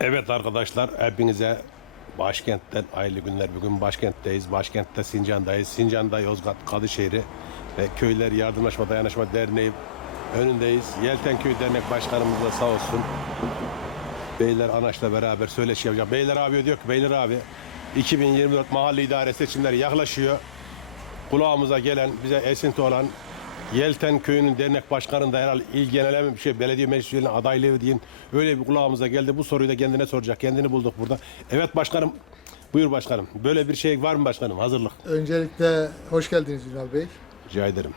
Evet arkadaşlar hepinize başkentten hayırlı günler. Bugün başkentteyiz. Başkentte Sincan'dayız. Sincan'da Yozgat Kadışehir'i ve Köyler Yardımlaşma Dayanışma Derneği önündeyiz. Yeltenköy Dernek Başkanımız da sağ olsun. Beyler Anaç'la beraber söyleşi yapacak. Beyler abi diyor ki Beyler abi 2024 mahalle idare seçimleri yaklaşıyor. Kulağımıza gelen bize esinti olan Yelten Köyü'nün dernek başkanı da herhalde il geneleme bir şey belediye meclis üyelerinin adaylığı deyin. Öyle bir kulağımıza geldi. Bu soruyu da kendine soracak. Kendini bulduk burada. Evet başkanım. Buyur başkanım. Böyle bir şey var mı başkanım? Hazırlık. Öncelikle hoş geldiniz Ünal Bey. Rica ederim.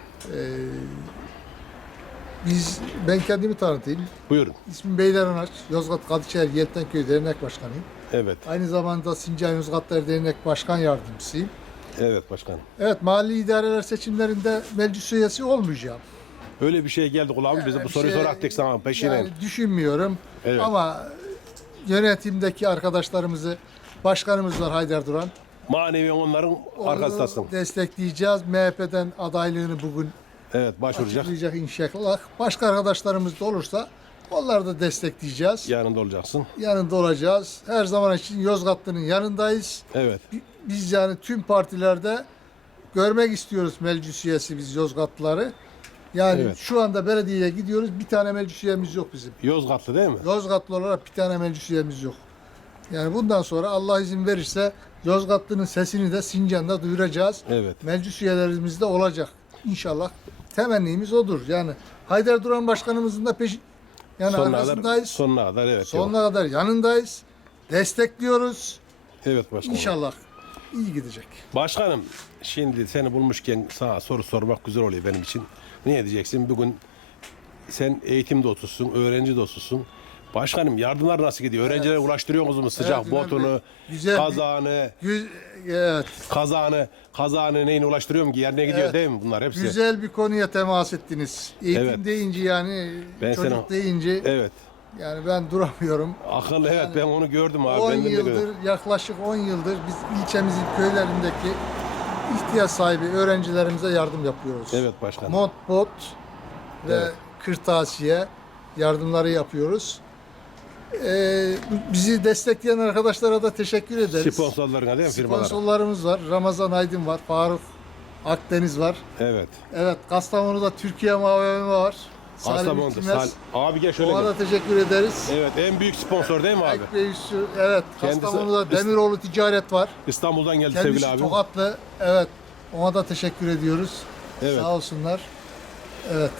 Biz, ben kendimi tanıtayım. Buyurun. İsmim Beyler Anaç, Yozgat Kadıçer Yeltenköy Dernek Başkanıyım. Evet. Aynı zamanda Sincan Yozgatlar Dernek Başkan Yardımcısıyım. Evet başkanım. Evet, mahalli idareler seçimlerinde meclis üyesi olmayacağım. Öyle bir şey geldi kulağıma. Biz de bu Bir soruyu şey- soraktık sana peşine. Yani düşünmüyorum Evet. ama yönetimdeki arkadaşlarımızı, başkanımız var Haydar Duran. Manevi onların Onu arkasındasın. destekleyeceğiz. MHP'den adaylığını bugün Evet başvuracak. açıklayacak inşallah. Başka arkadaşlarımız da olursa onları da destekleyeceğiz. Yanında olacaksın. yanında olacağız. Her zaman için Yozgatlı'nın yanındayız. Evet. Biz yani tüm partilerde görmek istiyoruz meclis üyesi biz Yozgatlıları. Yani Evet. şu anda belediyeye gidiyoruz. Bir tane meclis üyemiz yok bizim. Yozgatlı değil mi? Yozgatlı olarak bir tane meclis üyemiz yok. Yani bundan sonra Allah izin verirse Yozgatlı'nın sesini de Sincan'da duyuracağız. Evet. Meclis üyelerimiz de olacak. İnşallah. Temennimiz odur. Yani Haydar Duran Başkanımızın da peşi yani Sonuna kadar, arkasındayız. sonuna kadar evet. Sonuna kadar yanındayız. Destekliyoruz. Evet başkanım. İnşallah iyi gidecek. Başkanım şimdi seni bulmuşken sana soru sormak güzel oluyor benim için. Ne diyeceksin? Bugün sen eğitim dostusun, öğrenci dostusun. Başkanım yardımlar nasıl gidiyor? Öğrencilere ulaştırıyor musunuz mu sıcak Evet, botunu. Güzel kazağını, Gü- evet. kazağını, kazağını neyini ulaştırıyor mu ki? Yerine gidiyor Evet. değil mi bunlar hepsi? Güzel bir konuya temas ettiniz. Eğitim Evet. deyince yani Ben çocuk seni- deyince Evet. Yani ben duramıyorum. Akıllı evet ben onu gördüm abi. 10 ben de yıldır yaklaşık 10 yıldır biz ilçemizin köylerindeki ihtiyaç sahibi öğrencilerimize yardım yapıyoruz. Evet başkanım. Mont, bot ve Evet. kırtasiye yardımları yapıyoruz. Ee, bizi destekleyen arkadaşlara da teşekkür ederiz. Sponsorlarına değil mi firmalara? Sponsorlarımız var. Ramazan Aydın var. Faruk Akdeniz var. Evet. Evet Kastamonu'da Türkiye Mavimi var. Salim. İltimez. Sal- Abi gel şöyle Ona gel. da teşekkür ederiz. Evet en büyük sponsor değil mi abi? Ek Bey Üssü- evet Kendisi- Kastamonu'da Demiroğlu Ticaret var. İstanbul'dan geldi Kendisi sevgili abi. Tokatlı. Evet. Ona da teşekkür ediyoruz. Evet. Sağ olsunlar. Evet.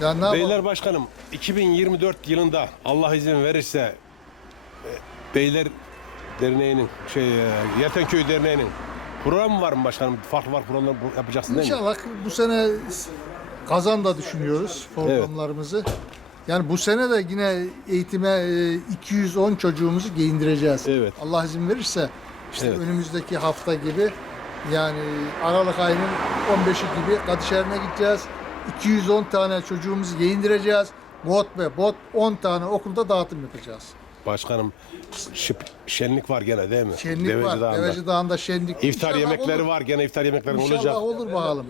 Ya ne yapalım? Beyler Başkanım 2024 yılında Allah izin verirse e, Beyler Derneği'nin şey e, Yeltenköy Derneği'nin programı var mı başkanım? Farklı farklı programlar bu- yapacaksın değil mi? İnşallah bu sene kazan da düşünüyoruz programlarımızı. Yani bu sene de yine eğitime e, 210 çocuğumuzu giyindireceğiz. Evet. Allah izin verirse işte Evet. önümüzdeki hafta gibi yani Aralık ayının 15'i gibi Kadışehir'e gideceğiz. 210 tane çocuğumuzu giyindireceğiz. Bot ve bot 10 tane okulda dağıtım yapacağız. Başkanım şıp, şenlik var gene değil mi? Şenlik Deveci var. Dağı'nda. Deveci Dağı'nda şenlik. İftar İnşallah yemekleri olur. var gene iftar yemekleri İnşallah olacak. olur bakalım.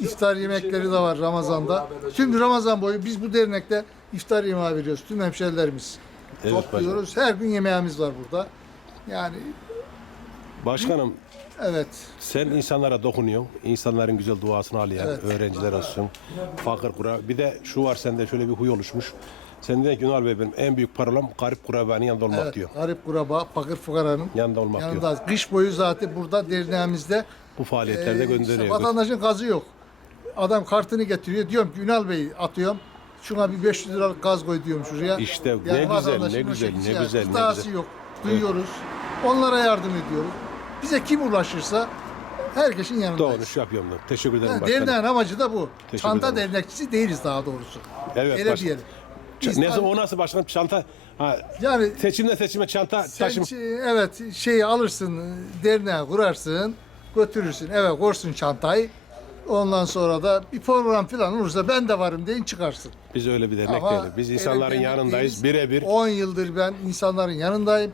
İftar yemekleri de var Ramazan'da. Tüm Ramazan boyu biz bu dernekte iftar yemeği veriyoruz. Tüm hemşerilerimiz Evet, topluyoruz. Her gün yemeğimiz var burada. Yani Başkanım evet. sen insanlara dokunuyorsun. İnsanların güzel duasını alıyorsun. Evet. Öğrenciler olsun. Fakir kura. Bir de şu var sende şöyle bir huy oluşmuş. Sen de Günal Bey benim en büyük parolam garip kurabanın yanında olmak Evet, diyor. garip kuraba, fakir fukaranın Yanında olmak diyor. yanında. Kış boyu zaten burada derneğimizde Bu faaliyetlerde e, işte gönderiyor. vatandaşın gazı yok. Adam kartını getiriyor. Diyorum ki Ünal Bey atıyorum. Şuna bir 500 liralık gaz koy diyorum şuraya. İşte ne güzel, vatandaşın ne o güzel, ne güzel, ne gıdası güzel. yok. Duyuyoruz. Onlara yardım ediyoruz. Bize kim ulaşırsa herkesin yanındayız. Doğru iş yapıyorum. ben. Teşekkür ederim Yani başkanım. derneğin amacı da bu. Teşekkür Çanta ederim. dernekçisi değiliz daha doğrusu. Evet, Öyle baş- diyelim. Ç- Neyse tabii- o nasıl başkanım çanta ha, Yani seçimde seçime çanta sen taşım. evet şeyi alırsın, derneğe kurarsın, götürürsün eve korsun çantayı. Ondan sonra da bir program falan olursa ben de varım deyin çıkarsın. Biz öyle bir dernek Ama değiliz. Biz insanların yanındayız birebir. 10 yıldır ben insanların yanındayım.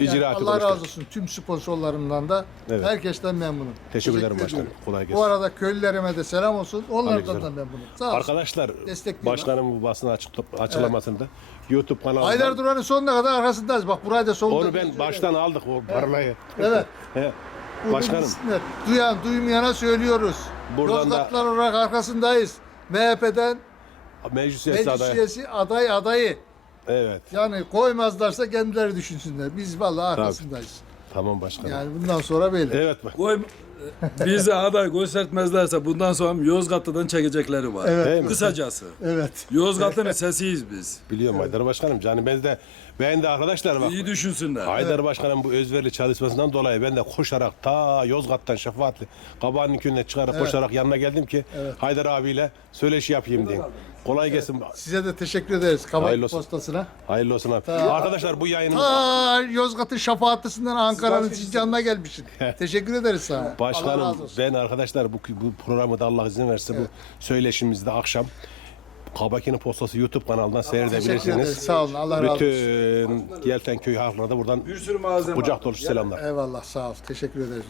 İcraatı Allah konuştuk. razı olsun tüm sponsorlarımdan da Evet. herkesten memnunum. Teşekkür ederim başkanım. ediyorum. Kolay Bu gelsin. arada köylülerime de selam olsun. Onlardan Aleykümselam. da memnunum. Sağ olsun. Arkadaşlar Destekliyorlar. başkanın bu basın açık- açıklamasında YouTube kanalında Haydar Duran'ın sonuna kadar arkasındayız. Bak burayı da sonunda. onu ben baştan aldık o parlayı. Evet. He. Bu Başkanım bilsinler. Duyan duymayana söylüyoruz. Buradan da- Yozgatlar olarak arkasındayız. MHP'den meclis üyesi meclis adayı. üyesi aday adayı. Evet. Yani koymazlarsa kendileri düşünsünler. Biz vallahi arkasındayız. Tamam başkanım. Yani bundan sonra böyle. Evet bak. Koy, bizi aday göstermezlerse bundan sonra Yozgatlı'dan çekecekleri var. Evet. Değil mi? Kısacası. Evet. Yozgatlı'nın sesiyiz biz. Biliyorum Haydar Başkanım. Yani ben de ben de arkadaşlar bak. İyi düşünsünler. Haydar Başkan'ın bu özverili çalışmasından dolayı ben de koşarak ta Yozgat'tan Şefaatli Kabağ'ın köyüne çıkarak koşarak yanına geldim ki Haydar abiyle söyleşi yapayım diyeyim. Kolay gelsin. Size de teşekkür ederiz Hayırlı Kabak olsun. postasına. Hayırlı olsun abi. Arkadaşlar bu yayınımız Ta Yozgat'ın şafaatlısından Ankara'nın Sincan'ına gelmişsin. teşekkür ederiz sana. Allah Başkanım razı olsun. ben arkadaşlar bu, bu programı da Allah izin verse bu söyleşimizde akşam Kabaki'nin postası YouTube kanalından Teşekkür ederiz. seyredebilirsiniz. Sağ olun. Allah razı olsun. Bütün Yelten köy halkına da buradan Bir sürü malzeme kucak dolusu selamlar. Eyvallah sağ ol. Teşekkür ederiz.